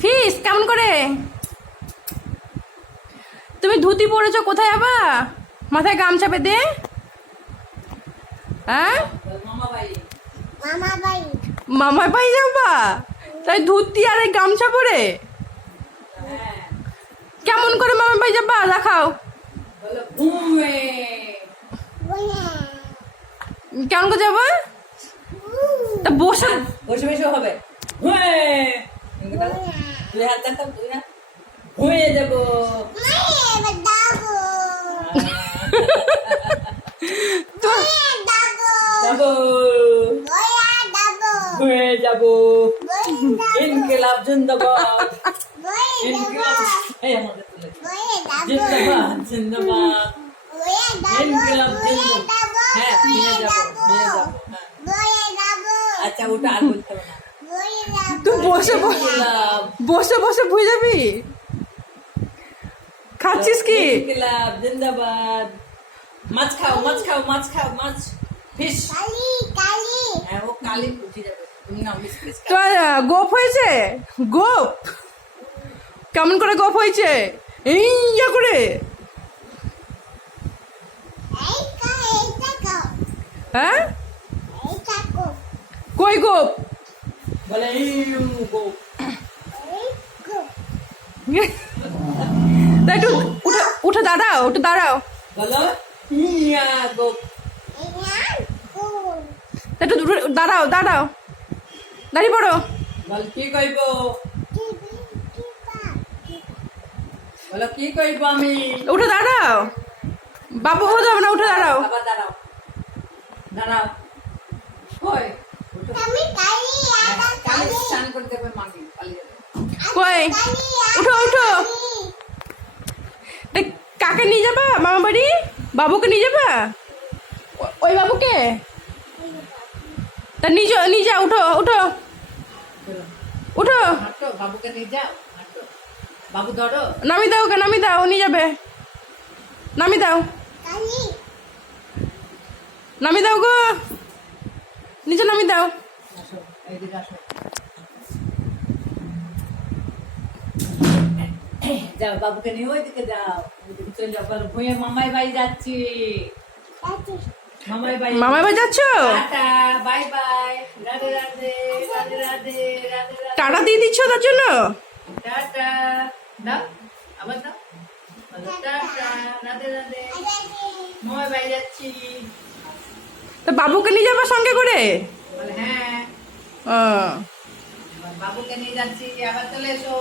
ফিস, কেমন করে? তুমি ধুতি পরেছো, কোথায় যাবা মাথায় গামছা বেঁধে? হ্যাঁ? মামা বাড়ি যাবা? তাই ধুতি আর এই গামছা পরে? কেমন করে মামার বাড়ি যাবা? দেখাও। কেমন করে যাবা? তা বসে। বসে বসে হবে। দুই হাত দেখাও দুই হাত ঘুমিয়ে যাব মায়ে দাবো তো দাবো যাব বয়া দাবো ঘুমিয়ে যাব বয়া ইনকিলাব জিন্দাবাদ বয়া ইনকিলাব দাবো এই আমাদের তুলে বয়া দাবো জিন্দাবাদ জিন্দাবাদ বয়া দাবো ইনকিলাব বয়া জিন্দাবাদ দাবো হ্যাঁ নিয়ে যাব নিয়ে যাব হ্যাঁ। বয়া দাবো আচ্ছা ওটা আর বলতে হবে না বয়া দাবো তুই বসে বসে বসে বসে ভুলে যাবি? খাচ্ছিস কি? জিন্দাবাদ। মাছ খাও মাছ খাও মাছ খাও মাছ। ফিশ কালি কালি হ্যাঁ ও কালি যাবে। তুমি না মিস মিস তো গোপ হয়েছে? গোপ? কেমন করে গোপ হয়েছে? এই ইয়া করে। হ্যাঁ? কই গোপ? বলে গো। একটু উঠে উঠে দাঁড়াও একটু দাঁড়াও। বলো গো। একটু দাঁড়াও দাঁড়াও। দাঁড়িয়ে পড়ো। বল কি কইব? বলো কি কইব আমি? উঠে দাঁড়াও। বাবু হতে হবে না উঠে দাঁড়াও। দাঁড়াও। দাঁড়াও। কই? কই? উঠো উঠো। কাকে নিয়ে যাবা? মামা বাড়ি? বাবুকে নিয়ে যাবা? ওই বাবুকে? তা নিজ নিয়ে যাও উঠো উঠো। উঠো। বাবুকে নিয়ে যাও বাবু ধরো। নামি দাও ওকে নামি দাও ও নিয়ে যাবে। নামি দাও। কালি। নামি দাও গো। নিচে নামি দাও। আসো এইদিকে আসো। যাও বাবুকে নিয়ে ওইদিকে যাও। ওইদিকে চলে যাও বলো ভুঁয়ে মামাই বাড়ি যাচ্ছি। মামাই বাড়ি মামা বাড়ি যাচ্ছ? Tata bye bye Radhe Radhe Radhe Radhe tata দিয়ে দিচ্ছ তার জন্য? টাটা। দাও আবার দাও। তা বাবুকে নিয়ে যাবা সঙ্গে করে? হ্যাঁ। বাবুকে নিয়ে যাচ্ছি আবার চলে এসো।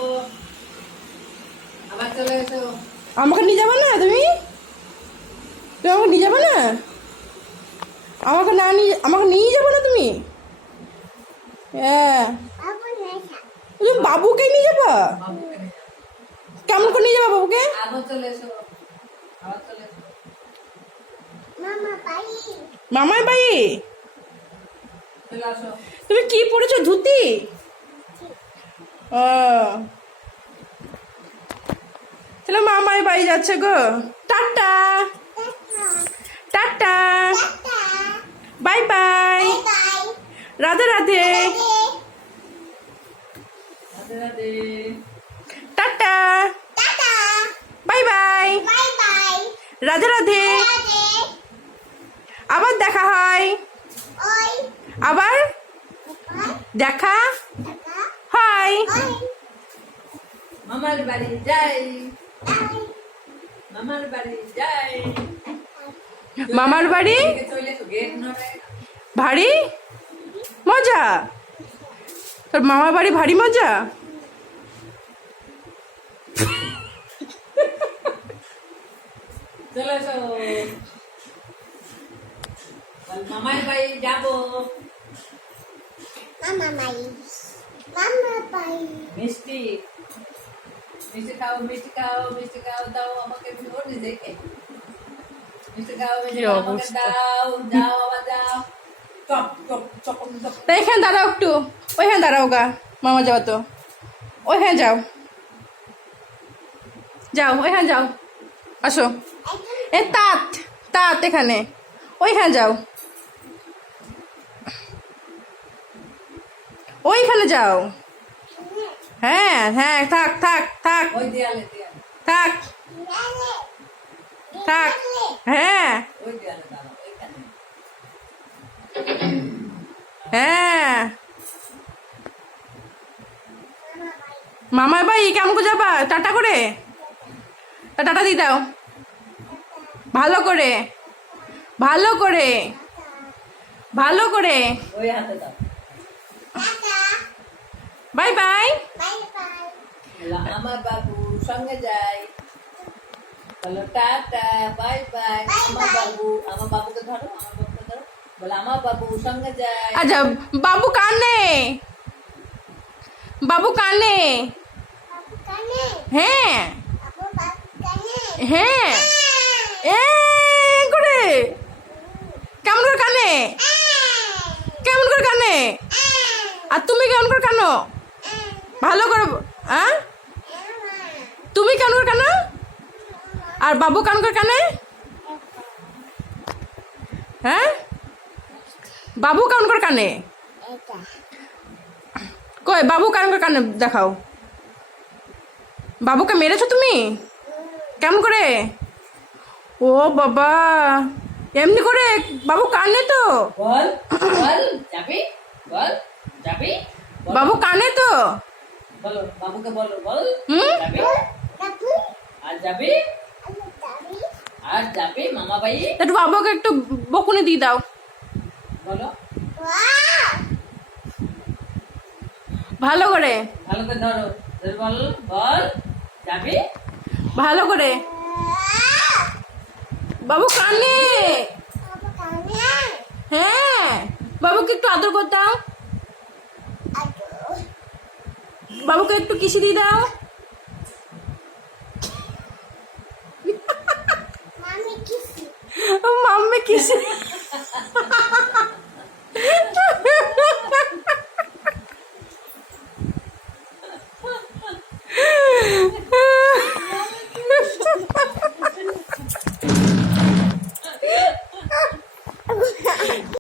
আবার চলে এসো। আমাকে নিয়ে যাবে না তুমি? তুমি আমাকে নিয়ে যাবে না? আমাকে না নিয়ে আমাকে নিয়ে যাবে না তুমি? হ্যাঁ। তুমি বাবুকে নিয়ে যাবা? কেমন করে নিয়ে যাবা বাবুকে? মামার বাড়ি? তুমি কি পরেছো ধুতি? ও। তাহলে মামার বাড়ি যাচ্ছে গো। Tata. Tata. Bye bye. Bye bye Radhe Radhe. Tata. Bye bye. Bye bye. Radhe Radhe. আবার দেখা হয়। আবার দেখা। হয় মামার বাড়ি যাই। মামার বাড়ি যাই। মামার বাড়ি? ভারী? মজা। তোর মামার বাড়ি ভারী মজা? চলে মামার বাড়ি যাব। মামা মাই মামা পাই মিষ্টি। মিষ্টি খাও মিষ্টি খাও মিষ্টি খাও দাও আমাকে ও নিজেকে মিষ্টি খাও মিষ্টি খাও আমাকে দাও দাও আবার দাও। চপ চপ চপ চপ তা এখানে দাঁড়াও একটু। ওইখানে দাঁড়াও গা মামা যাও তো। ওইখানে যাও। যাও ওইখানে যাও। আসো। এ তাঁত তাঁত এখানে। ওইখানে যাও। ওইখানে যাও। হ্যাঁ হ্যাঁ থাক থাক থাক। থাক। থাক। হ্যাঁ। হ্যাঁ। মামার. বাড়ি কেমন করে যাবা? টাটা করে? টাটা দিয়ে দাও। ভালো করে। ভালো করে। ভালো করে। ওই হাতে দাও. Bye bye Bye bye. বলো, আমার বাবু সঙ্গে যাই। বলো টাটা বাই বাই আমার. বাবু আমার বাবুকে ধরো আমার বাবুকে ধরো। বলো আমার বাবু সঙ্গে যাই। আচ্ছা বাবু কানে? বাবু কানে? Babu kane. হ্যাঁ। Babu babu kane. হ্যাঁ। এ করে। কেমন করে কানে? কেমন করে কানে? আর তুমি কেমন করে কানো? ভালো করে হ্যাঁ? তুমি কেমন করে কানো? আর বাবু কেমন করে কানে? হ্যাঁ? বাবু কেমন করে কানে. কই বাবু কেমন করে কানে দেখাও। বাবুকে মেরেছো তুমি? কেমন করে? ও বাবা এমনি করে বাবু কানে তো? বল বল যাবি? বল যাবি? বাবু কানে তো? বলো বাবুকে বলো বল। হুম? যাবি? আর যাবি? আর যাবি মামা বাড়ি একটু বাবাকে একটু বকুনি দিয়ে দাও। বলো। ভালো করে। ভালো করে ধরো। বল বল। যাবি? ভালো করে। বাবু কানে হ্যাঁ। বাবুকে একটু আদর করে দাও। বাবুকে একটু কিসি দিয়ে দাও।